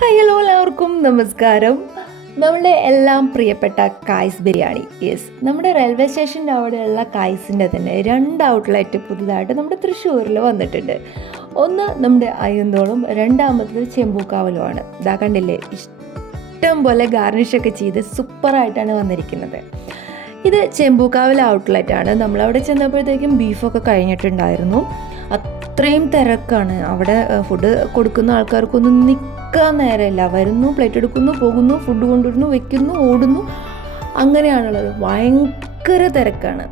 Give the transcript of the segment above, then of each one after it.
Hi hello എല്ലാവർക്കും നമസ്കാരം. നമ്മളുടെ എല്ലാം പ്രിയപ്പെട്ട കായ്സ് ബിരിയാണി. യെസ്, നമ്മുടെ റെയിൽവേ സ്റ്റേഷൻ്റെ അവിടെയുള്ള കായ്സിൻ്റെ തന്നെ 2 ഔട്ട്ലെറ്റ് പുതുതായിട്ട് നമ്മുടെ തൃശ്ശൂരിൽ വന്നിട്ടുണ്ട്. ഒന്ന് നമ്മുടെ അയ്യന്തോളും, രണ്ടാമത്തത് ചെമ്പൂക്കാവലുമാണ്. ഇതാ കണ്ടില്ലേ, ഇഷ്ടം പോലെ ഗാർണിഷൊക്കെ ചെയ്ത് സൂപ്പറായിട്ടാണ് വന്നിരിക്കുന്നത്. ഇത് ചെമ്പൂക്കാവൽ ഔട്ട്ലെറ്റാണ്. നമ്മളവിടെ ചെന്നപ്പോഴത്തേക്കും ബീഫൊക്കെ കഴിഞ്ഞിട്ടുണ്ടായിരുന്നു. അത്രയും തിരക്കാണ് അവിടെ. ഫുഡ് കൊടുക്കുന്ന ആൾക്കാർക്കൊന്നും നിൽക്കാൻ നേരമില്ല. വരുന്നു, പ്ലേറ്റ് എടുക്കുന്നു, പോകുന്നു, ഫുഡ് കൊണ്ടുവരുന്നു, വെക്കുന്നു, ഓടുന്നു, അങ്ങനെയാണുള്ളത്. ഭയങ്കര തിരക്കാണ്.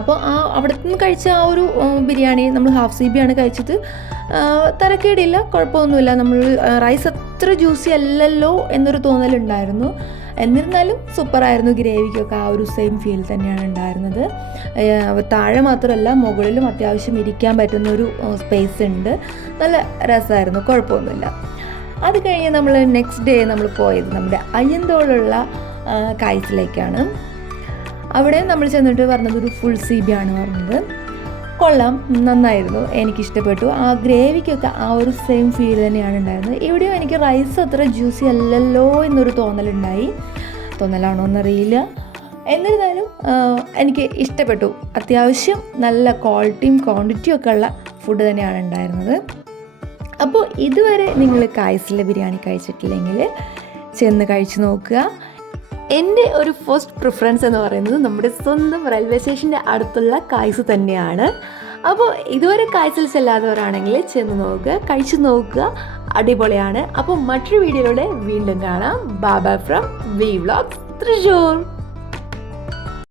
അപ്പോൾ അവിടെ നിന്ന് കഴിച്ച ആ ഒരു ബിരിയാണി നമ്മൾ ഹാഫ് CB ആണ് കഴിച്ചത്. തിരക്കേടില്ല, കുഴപ്പമൊന്നുമില്ല. നമ്മൾ റൈസ് അത്ര ജ്യൂസി അല്ലല്ലോ എന്നൊരു തോന്നലുണ്ടായിരുന്നു. എന്നിരുന്നാലും സൂപ്പറായിരുന്നു. ഗ്രേവിക്കൊക്കെ ആ ഒരു സെയിം ഫീൽ തന്നെയാണ് ഉണ്ടായിരുന്നത്. താഴെ മാത്രമല്ല, മുകളിലും അത്യാവശ്യം ഇരിക്കാൻ പറ്റുന്നൊരു സ്പേസ് ഉണ്ട്. നല്ല രസമായിരുന്നു, കുഴപ്പമൊന്നുമില്ല. അത് കഴിഞ്ഞ് നമ്മൾ നെക്സ്റ്റ് ഡേ നമ്മൾ പോയത് നമ്മുടെ അയ്യന്തോളുള്ള കായ്സിലേക്കാണ്. അവിടെ നമ്മൾ ചെന്നിട്ട് പറഞ്ഞത് ഒരു ഫുൾ CB ആണ് പറഞ്ഞത്. കൊള്ളാം, നന്നായിരുന്നു, എനിക്കിഷ്ടപ്പെട്ടു. ആ ഗ്രേവിക്കൊക്കെ ആ ഒരു സെയിം ഫീൽ തന്നെയാണ് ഉണ്ടായിരുന്നത്. ഇവിടെയും എനിക്ക് റൈസ് അത്ര ജ്യൂസി അല്ലല്ലോ എന്നൊരു തോന്നലുണ്ടായി. തോന്നലാണോ എന്നറിയില്ല. എന്നിരുന്നാലും എനിക്ക് ഇഷ്ടപ്പെട്ടു. അത്യാവശ്യം നല്ല ക്വാളിറ്റിയും ക്വാണ്ടിറ്റിയും ഒക്കെ ഉള്ള ഫുഡ് തന്നെയാണ് ഉണ്ടായിരുന്നത്. അപ്പോൾ ഇതുവരെ നിങ്ങൾ കായ്സിലെ ബിരിയാണി കഴിച്ചിട്ടില്ലെങ്കിൽ ചെന്ന് കഴിച്ച് നോക്കുക. എൻ്റെ ഒരു ഫസ്റ്റ് പ്രിഫറൻസ് എന്ന് പറയുന്നത് നമ്മുടെ സ്വന്തം റെയിൽവേ സ്റ്റേഷൻ്റെ അടുത്തുള്ള കായ്സ് തന്നെയാണ്. അപ്പോൾ ഇതുവരെ കായ്സിൽ ചെല്ലാത്തവരാണെങ്കിൽ ചെന്ന് നോക്കുക, കഴിച്ച് നോക്കുക, അടിപൊളിയാണ്. അപ്പോൾ മറ്റൊരു വീഡിയോയിലൂടെ വീണ്ടും കാണാം. Bye bye from V vlogs Thrissur.